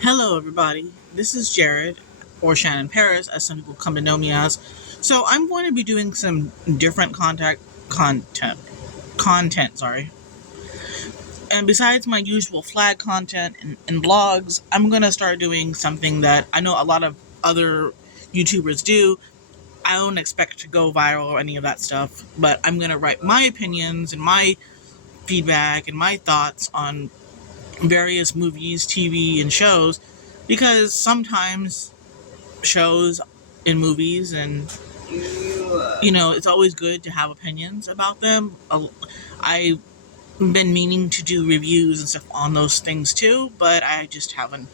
Hello, everybody. This is Jared, or Shannon Paris, as some people come to know me as. So I'm going to be doing some different content. Sorry. And besides my usual flag content and blogs, I'm going to start doing something that I know a lot of other YouTubers do. I don't expect to go viral or any of that stuff, but I'm going to write my opinions and my feedback and my thoughts on various movies, TV, and shows because sometimes shows and movies and it's always good to have opinions about them. I've been meaning to do reviews and stuff on those things too, but I just haven't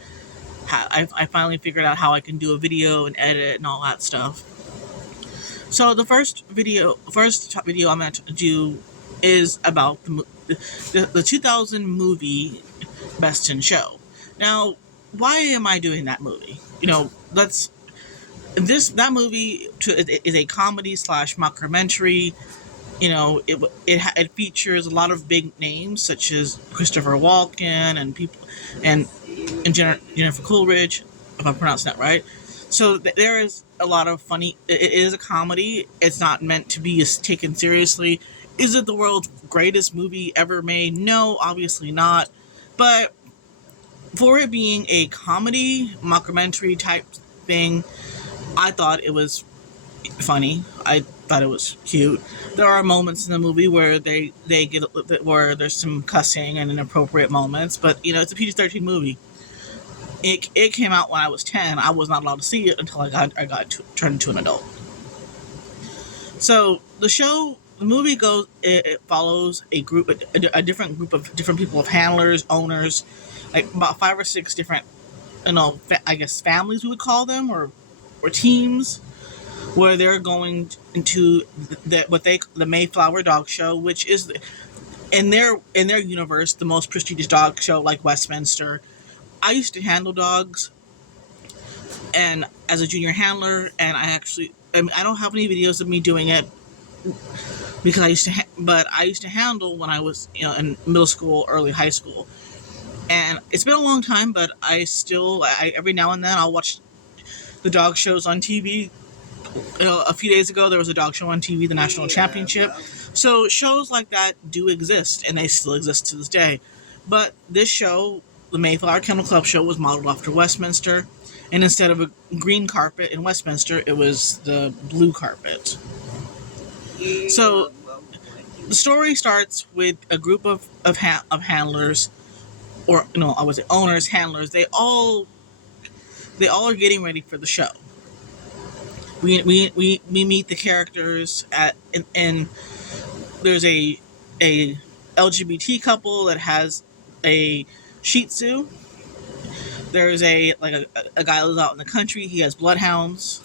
I finally figured out how I can do a video and edit and all that stuff. So the first video I'm going to do is about the 2000 movie Best in Show. Now, why am I doing that movie? Let's that movie is a comedy slash mockumentary. It features a lot of big names such as Christopher Walken and Jennifer Coolidge, if I'm pronouncing that right. So there is a lot of funny. It is a comedy. It's not meant to be taken seriously. Is it the world's greatest movie ever made? No, obviously not. But for it being a comedy mockumentary type thing, I thought it was funny. I thought it was cute. There are moments in the movie where they get where there's some cussing and inappropriate moments, but it's a PG-13 movie. It came out when I was 10. I was not allowed to see it until turned into an adult. So the movie goes. It follows a different group of different people, of handlers, owners, like about 5 or 6 different, I guess families we would call them, or teams, where they're going into the Mayflower Dog Show, which is in their universe the most prestigious dog show, like Westminster. I used to handle dogs, and as a junior handler, and I don't have any videos of me doing it because but I used to handle when I was in middle school, early high school, and it's been a long time, but I every now and then I'll watch the dog shows on TV. A few days ago, there was a dog show on TV, the National Championship. So shows like that do exist, and they still exist to this day. But this show, the Mayflower Kennel Club show, was modeled after Westminster, and instead of a green carpet in Westminster, it was the blue carpet. So the story starts with a group of handlers, or I would say owners, handlers. They all are getting ready for the show. We meet the characters and there's a LGBT couple that has a Shih Tzu. There's a guy who lives out in the country. He has bloodhounds,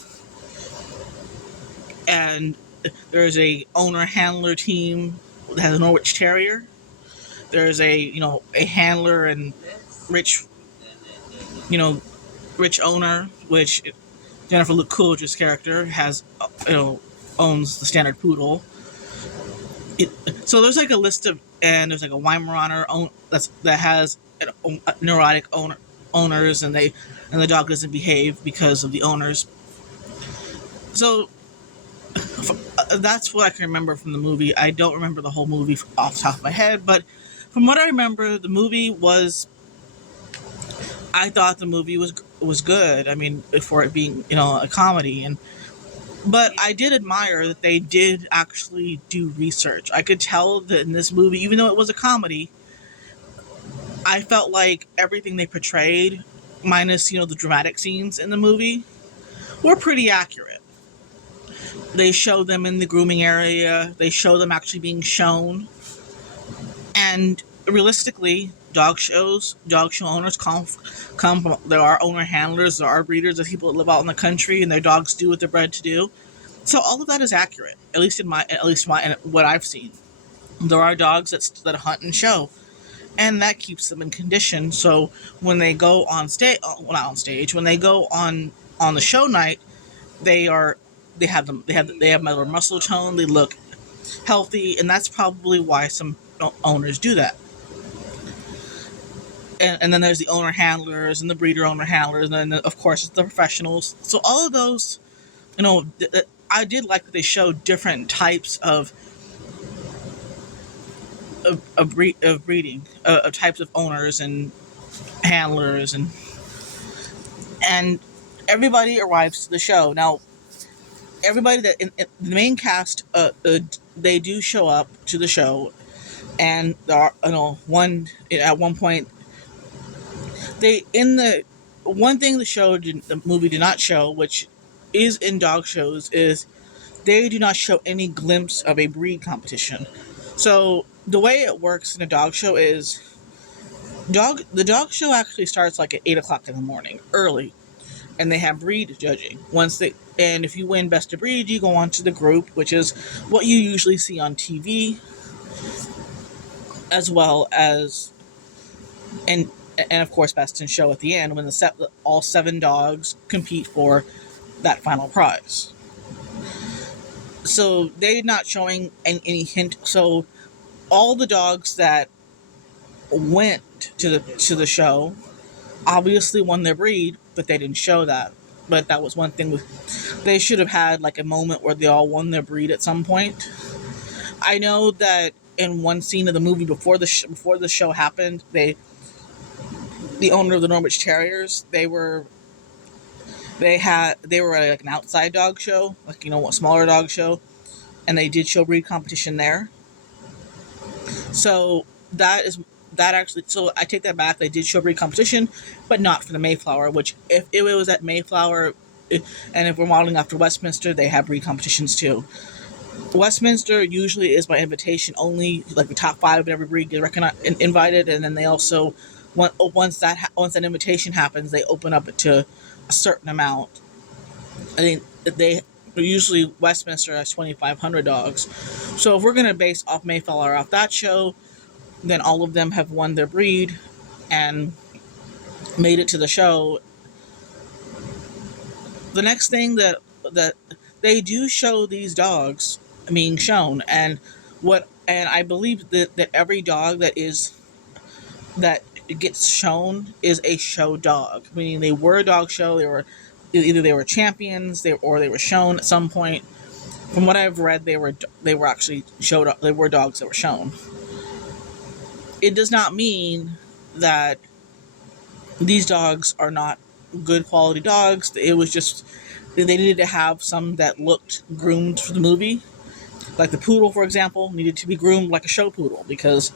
and there's a owner handler team that has a Norwich Terrier. There's a handler and rich rich owner, which Jennifer Coolidge's character has owns the standard poodle. So there's like a list of, and there's like a Weimaraner that has neurotic owners, and the dog doesn't behave because of the owners. So that's what I can remember from the movie. I don't remember the whole movie off the top of my head, but from what I remember, I thought the movie was good. I mean, for it being a comedy, but I did admire that they did actually do research. I could tell that in this movie, even though it was a comedy, I felt like everything they portrayed, minus the dramatic scenes in the movie, were pretty accurate. They show them in the grooming area. They show them actually being shown, and realistically, dog show owners come from. There are owner handlers, there are breeders, there's people that live out in the country, and their dogs do what they're bred to do. So all of that is accurate, at least what I've seen. There are dogs that hunt and show, and that keeps them in condition. So when they go on stage, well, not on stage, when they go on the show night, they have their muscle tone. They look healthy, and that's probably why some owners do that. and then there's the owner handlers and the breeder owner handlers, and then of course the professionals. So all of those, I did like that they showed different types of breeding, of types of owners and handlers, and everybody arrives to the show. Now, everybody that in the main cast, they do show up to the show, and there are, one at one point they in the one thing the movie did not show, which is in dog shows, is they do not show any glimpse of a breed competition. So the way it works in a dog show is the dog show actually starts like at 8 o'clock in the morning, early, and they have breed judging. And if you win best of breed, you go on to the group, which is what you usually see on TV, as well as and of course best in show at the end when all 7 dogs compete for that final prize. So they're not showing any hint. So all the dogs that went to the show obviously won their breed, but they didn't show that. But that was one thing they should have had, like a moment where they all won their breed at some point. I know that in one scene of the movie before the show happened, the owner of the Norwich Terriers, they were at like an outside dog show, like a smaller dog show, and they did show breed competition there. So so I take that back. They did show breed competition, but not for the Mayflower. Which if it was at Mayflower, and if we're modeling after Westminster, they have breed competitions too. Westminster usually is by invitation only, like the top 5 of every breed get invited, and then they also once that invitation happens, they open up it to a certain amount. I think they usually Westminster has 2,500 dogs. So if we're going to base off Mayflower off that show, then all of them have won their breed and made it to the show. The next thing that they do show these dogs being shown, and I believe that every dog that gets shown is a show dog, meaning they were a dog show. They were champions, or they were shown at some point. From what I've read, they were actually showed up. They were dogs that were shown. It does not mean that these dogs are not good quality dogs. It was just they needed to have some that looked groomed for the movie. Like the poodle, for example, needed to be groomed like a show poodle because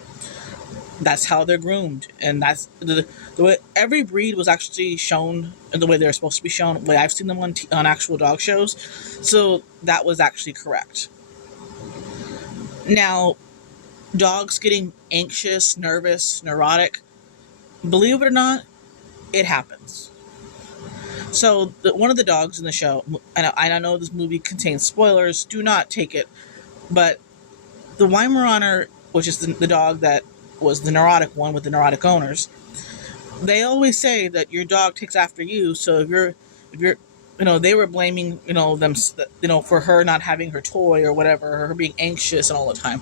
that's how they're groomed. And that's the way every breed was actually shown in the way they're supposed to be shown, the way I've seen them on actual dog shows. So that was actually correct. Now, dogs getting anxious, nervous, neurotic, believe it or not, it happens. So one of the dogs in the show, and I know this movie contains spoilers, do not take it, but the Weimaraner, which is the dog that was the neurotic one with the neurotic owners, they always say that your dog takes after you. So if you're they were blaming them for her not having her toy or whatever, her being anxious and all the time.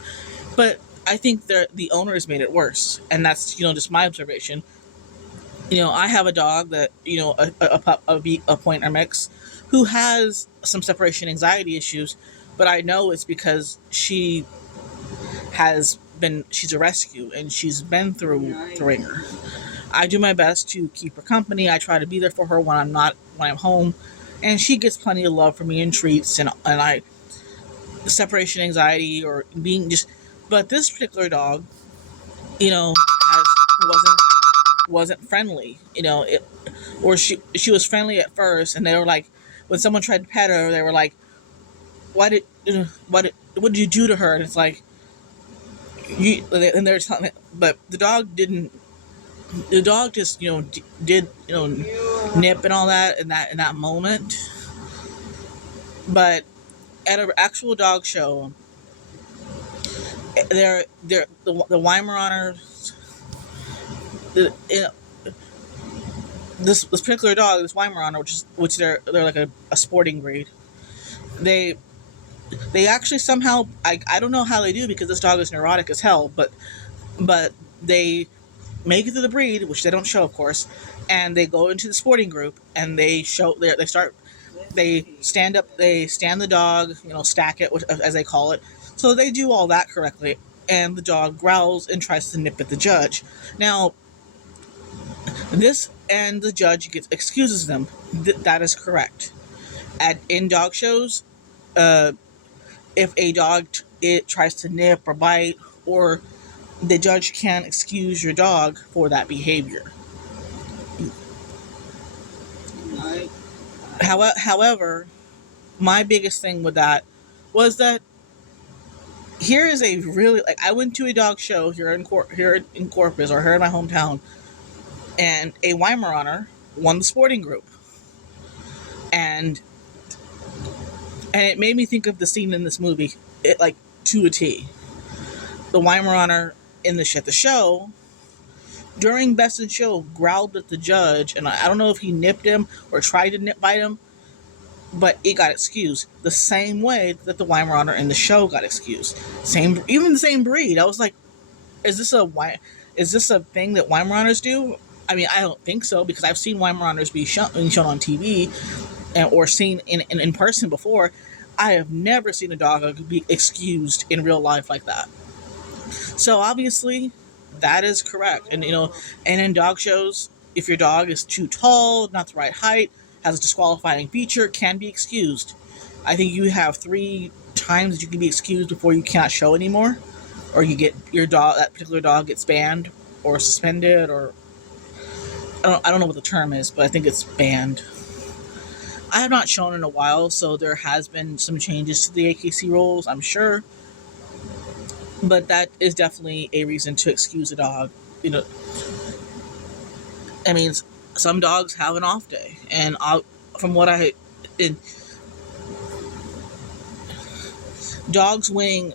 But I think the owners made it worse, and that's just my observation. I have a dog that a pointer mix who has some separation anxiety issues, but I know it's because she's a rescue and she's been through the ringer. I do my best to keep her company. I try to be there for her when I'm home, and she gets plenty of love from me and treats, and separation anxiety or being just. But this particular dog, wasn't friendly. Or she was friendly at first, and they were like, when someone tried to pet her, they were like, what did you do to her? And it's like, and they're telling, but the dog didn't. The dog just did nip and all that in that moment. But at an actual dog show, the Weimaraners, this particular dog, this Weimaraner, which they're like a sporting breed. They actually somehow, I don't know how they do, because this dog is neurotic as hell, but they make it to the breed, which they don't show, of course, and they go into the sporting group and they stand up, they stand the dog, stack it, as they call it. So they do all that correctly, and the dog growls and tries to nip at the judge. Now, this and the judge excuses them. That is correct. In dog shows, uh, if a dog it tries to nip or bite, or the judge can excuse your dog for that behavior. However, my biggest thing with that was that here is a really, like, I went to a dog show here in Corpus, or here in my hometown, and a Weimaraner won the sporting group, and it made me think of the scene in this movie, like, to a T. The Weimaraner at the show during Best in Show growled at the judge, and I don't know if he nipped him or tried to bite him, but it got excused the same way that the Weimaraner in the show got excused. Even the same breed. I was like, is this a thing that Weimaraners do? I mean, I don't think so, because I've seen Weimaraners be shown on TV or seen in person before. I have never seen a dog be excused in real life like that. So obviously, that is correct. And and in dog shows, if your dog is too tall, not the right height, has a disqualifying feature, can be excused. I think you have 3 times that you can be excused before you cannot show anymore, or you get that particular dog gets banned or suspended, or I don't know what the term is, but I think it's banned. I have not shown in a while, so there has been some changes to the AKC rules, I'm sure. But that is definitely a reason to excuse a dog. I mean, some dogs have an off day, and from what dogs winning.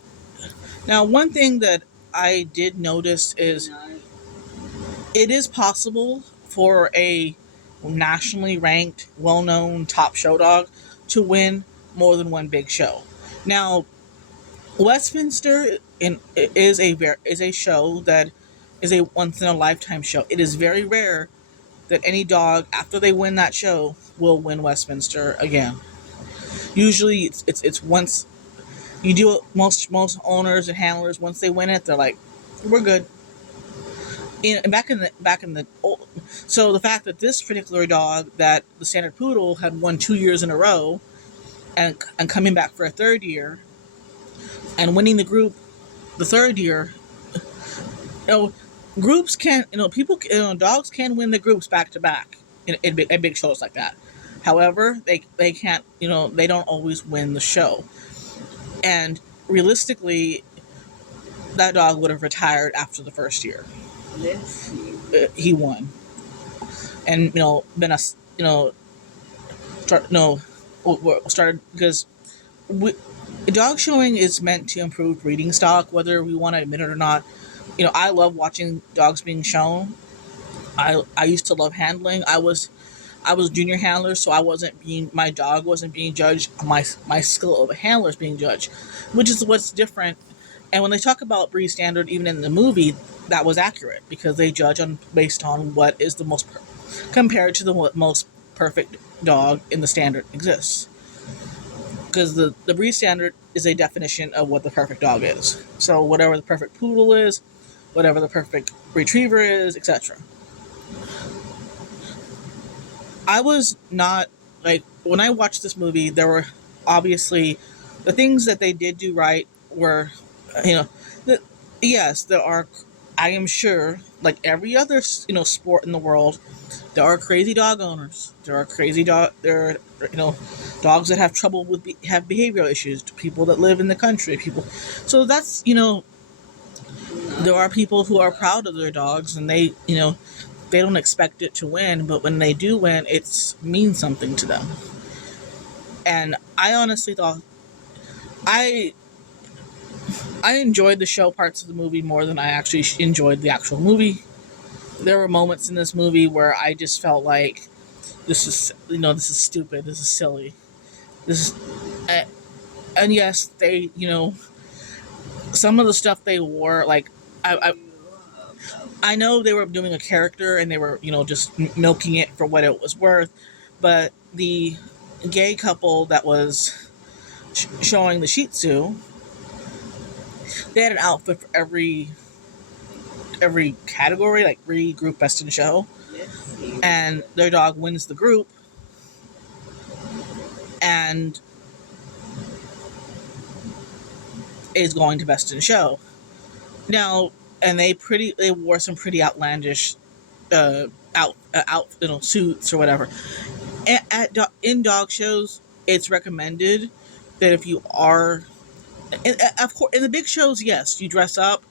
Now, one thing that I did notice is it is possible for a nationally ranked, well-known top show dog to win more than one big show. Now, Westminster is a show that is a once in a lifetime show. It is very rare that any dog, after they win that show, will win Westminster again. Usually, it's once you do it. Most owners and handlers, once they win it, they're like, we're good. And back in the old, so the fact that this particular dog, that the standard poodle, had won 2 years in a row, and coming back for a third year, and winning the group the third year, groups can, dogs can win the groups back to back in big shows like that. However, they can't, they don't always win the show. And realistically, that dog would have retired after the first year. He won, and been a started because dog showing is meant to improve breeding stock, whether we want to admit it or not. I love watching dogs being shown. I used to love handling. I was junior handler, so my dog wasn't being judged. My skill of a handler is being judged, which is what's different. And when they talk about breed standard, even in the movie, that was accurate, because they judge based on what is the most compared to the most perfect dog in the standard exists. Because the breed standard is a definition of what the perfect dog is. So whatever the perfect poodle is, whatever the perfect retriever is, etc. I was not, like, when I watched this movie, there were obviously the things that they did do right were, yes, there are, I am sure, like every other, sport in the world, there are crazy dog owners. There are dogs that have trouble have behavioral issues, people that live in the country, so that's, there are people who are proud of their dogs, and they don't expect it to win, but when they do win, it means something to them. And I honestly thought I enjoyed the show parts of the movie more than I actually enjoyed the actual movie. There were moments in this movie where I just felt like this is stupid, this is silly, and yes, they, some of the stuff they wore, like, I know they were doing a character and they were, just milking it for what it was worth, but the gay couple that was showing the Shih Tzu, they had an outfit for every category, like every group best in show, and their dog wins the group, and is going to best in show now. And they wore some pretty outlandish suits or whatever. In dog shows, it's recommended that if you are, of course, in the big shows, yes, you dress up,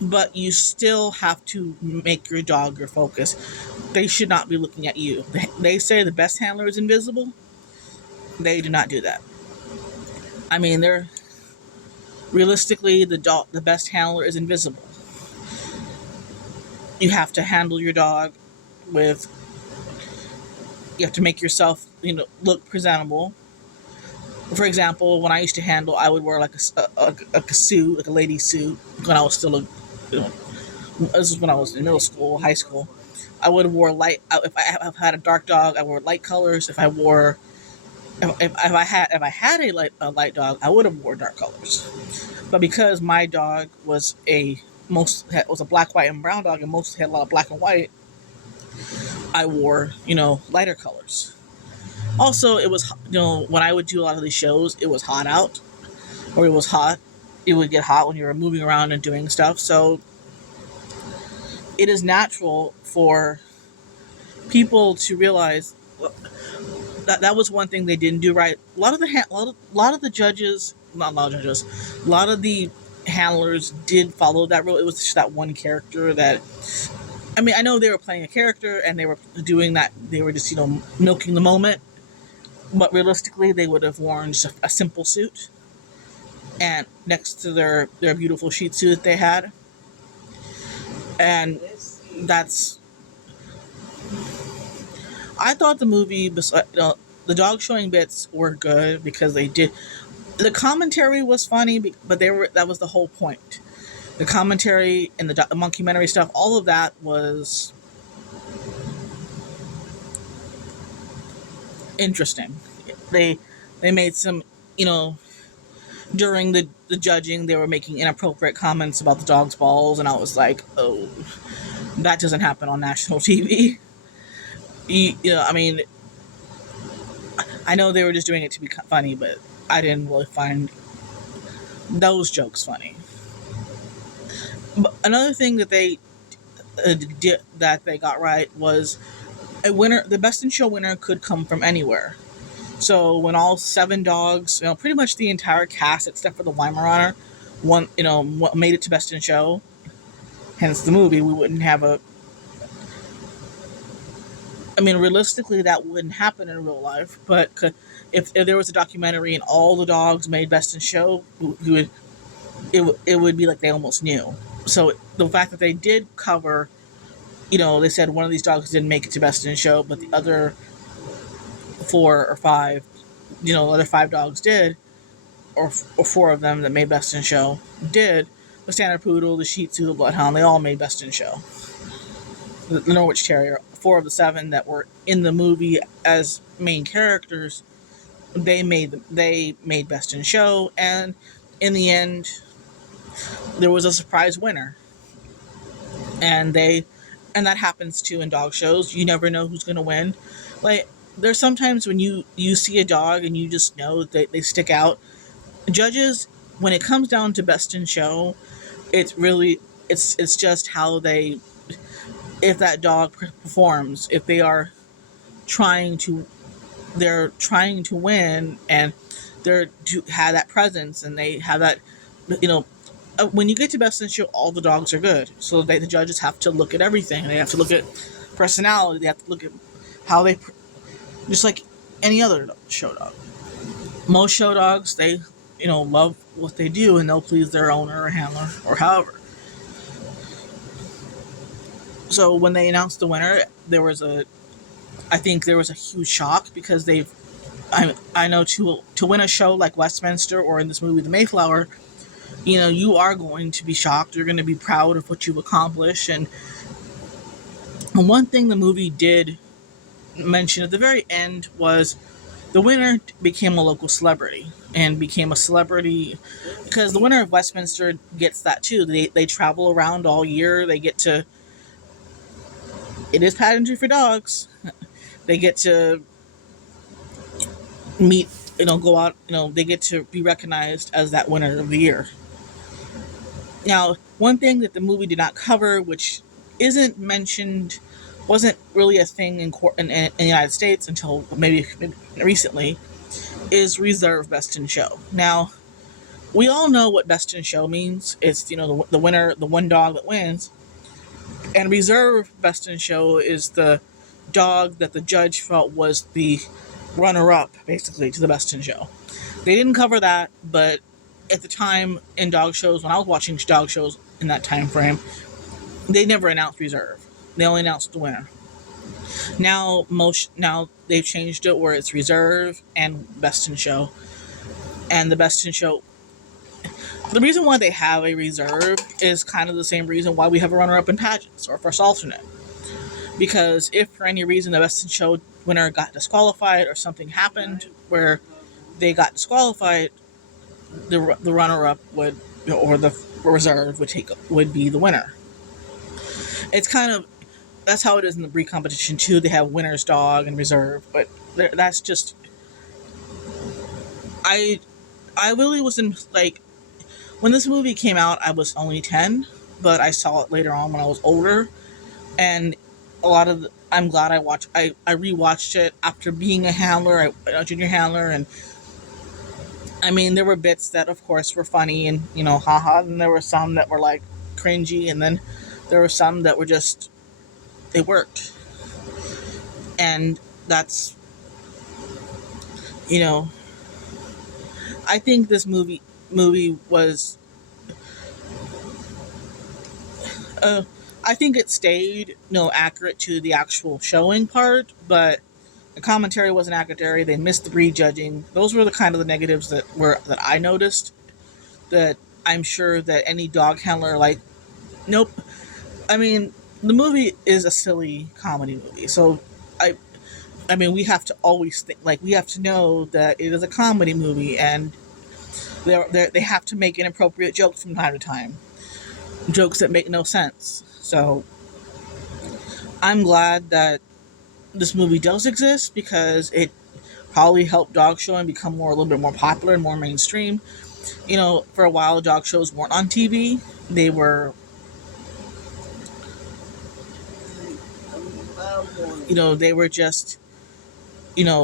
but you still have to make your dog your focus. They should not be looking at you. They say the best handler is invisible. They do not do that. I mean, they're realistically the best handler is invisible. You have to handle your dog with. You have to make yourself, look presentable. For example, when I used to handle, I would wear like a suit, like a lady suit, when I was still this is when I was in middle school, high school. I would have wore light. If I had a dark dog, I wore light colors. If I had a light dog, I would have wore dark colors. But because my dog was a black, white, and brown dog, and mostly had a lot of black and white, I wore lighter colors. Also, it was when I would do a lot of these shows, it was hot out, or it was hot. It would get hot when you were moving around and doing stuff. So it is natural for people to realize that was one thing they didn't do right. A lot of the judges, not a lot of judges, a lot of the handlers did follow that rule. It was just that one character that. I mean, I know they were playing a character and they were doing that. They were just milking the moment. But realistically, they would have worn just a simple suit, and next to their beautiful Shih Tzu that they had, and that's. I thought the movie, the dog showing bits were good because they did. The commentary was funny, but that was the whole point. The commentary and the mockumentary stuff, all of that was interesting. They made some, during the judging, they were making inappropriate comments about the dog's balls, and I was like, oh, that doesn't happen on national TV. I mean, I know they were just doing it to be funny, but I didn't really find those jokes funny. But another thing that they did that they got right was a winner. The best in show winner could come from anywhere. So when all 7 dogs, pretty much the entire cast except for the Weimaraner, made it to best in show. Hence the movie, we wouldn't have a. I mean, realistically, that wouldn't happen in real life. But if there was a documentary and all the dogs made best in show, it would be like they almost knew. So the fact that they did cover, they said one of these dogs didn't make it to best in show, but the other 4 or 5, the other 5 dogs did, or 4 of them that made best in show did. The Standard Poodle, the Shih Tzu, the Bloodhound, they all made best in show. The Norwich Terrier, 4 of the 7 that were in the movie as main characters, they made best in show, and in the end, there was a surprise winner. And that happens too in dog shows. You never know who's going to win. Like, there's sometimes when you see a dog and you just know that they stick out. Judges, when it comes down to best in show, it's just how if that dog performs, if they are trying to win, and they're to have that presence, and they have that, when you get to best in show, all the dogs are good. So the judges have to look at everything. They have to look at personality. They have to look at how they, just like any other show dog. Most show dogs, they, love what they do, and they'll please their owner or handler or however. So when they announced the winner, I think there was a huge shock because I know to win a show like Westminster or in this movie, The Mayflower, you are going to be shocked. You're going to be proud of what you've accomplished, and And one thing the movie did mention at the very end was the winner became a local celebrity and became a celebrity because the winner of Westminster gets that too. They travel around all year. They get to, it is pageantry for dogs. They get to meet, go out, they get to be recognized as that winner of the year. Now, one thing that the movie did not cover, which isn't mentioned, wasn't really a thing in the United States until maybe recently, is reserve best in show. Now, we all know what best in show means. It's, the winner, the one dog that wins. And reserve best in show is the dog that the judge felt was the runner-up, basically, to the best in show. They didn't cover that, but at the time in dog shows, when I was watching dog shows in that time frame, they never announced reserve. They only announced the winner. Now they've changed it where it's reserve and best in show. And the best in show, the reason why they have a reserve is kind of the same reason why we have a runner-up in pageants or first alternate. Because if for any reason the best in show winner got disqualified or something happened where they got disqualified, the runner-up would, or the reserve would be the winner. It's kind of, that's how it is in the breed competition too. They have winner's dog and reserve, but that's just, I really wasn't like, when this movie came out, I was only 10, but I saw it later on when I was older, and I'm glad I rewatched it after being a handler, a junior handler, and I mean, there were bits that, of course, were funny and, haha, and there were some that were, like, cringy, and then there were some that were just, they worked. And that's, I think this movie was, I think it stayed, accurate to the actual showing part, but the commentary wasn't accurate. They missed the breed judging. Those were the kind of the negatives that I noticed. That I'm sure that any dog handler, like, nope. I mean, the movie is a silly comedy movie, so I mean, we have to always think, like, we have to know that it is a comedy movie, and they have to make inappropriate jokes from time to time, jokes that make no sense. So I'm glad that this movie does exist because it probably helped dog showing become a little bit more popular and more mainstream. For a while, dog shows weren't on TV. They were, they were just,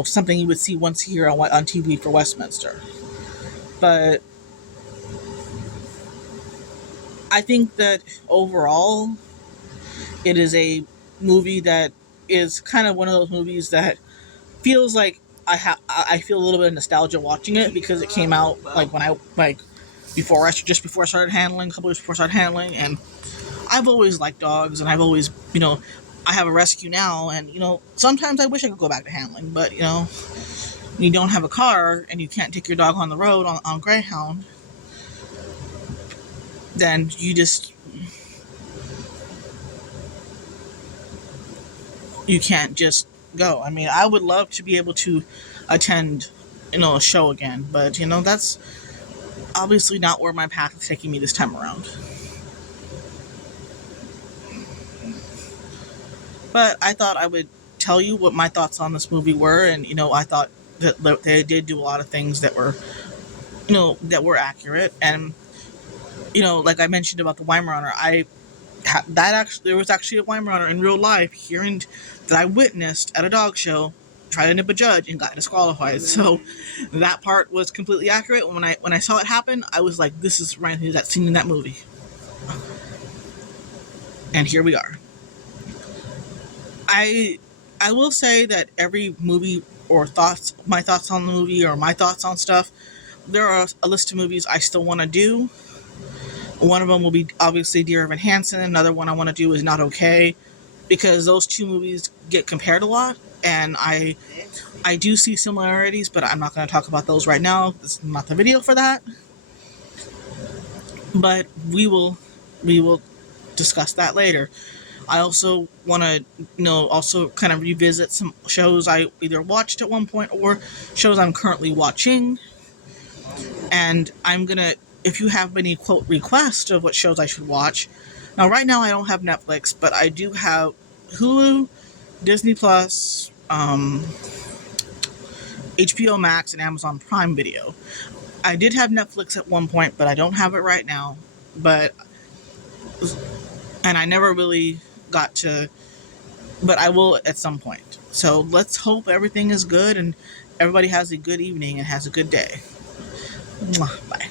something you would see once a year on TV for Westminster. But I think that overall, it is a movie that is kind of one of those movies that feels like I feel a little bit of nostalgia watching it because it came out like before I started handling, a couple years before I started handling, and I've always liked dogs, and I've always, I have a rescue now, and sometimes I wish I could go back to handling, but you don't have a car and you can't take your dog on the road on Greyhound, then you can't just go. I mean, I would love to be able to attend, a show again, but that's obviously not where my path is taking me this time around. But I thought I would tell you what my thoughts on this movie were, and I thought that they did do a lot of things that were, that were accurate, and like I mentioned about the Weimaraner, there was actually a Weimaraner in real life here that I witnessed at a dog show, tried to nip a judge and got disqualified. So that part was completely accurate. When I saw it happen, I was like, this is right here, that scene in that movie. And here we are. I will say that every movie or my thoughts on the movie or my thoughts on stuff, there are a list of movies I still want to do. One of them will be obviously Dear Evan Hansen. Another one I want to do is Not Okay, because those two movies get compared a lot, and I do see similarities, but I'm not going to talk about those right now. This is not the video for that. But we will discuss that later. I also want to, also kind of revisit some shows I either watched at one point or shows I'm currently watching. And I'm going to, if you have any quote requests of what shows I should watch. Now, right now I don't have Netflix, but I do have Hulu, Disney Plus, HBO Max, and Amazon Prime Video. I did have Netflix at one point, but I don't have it right now. And I never really got to, but I will at some point. So let's hope everything is good and everybody has a good evening and has a good day. Mwah. Bye.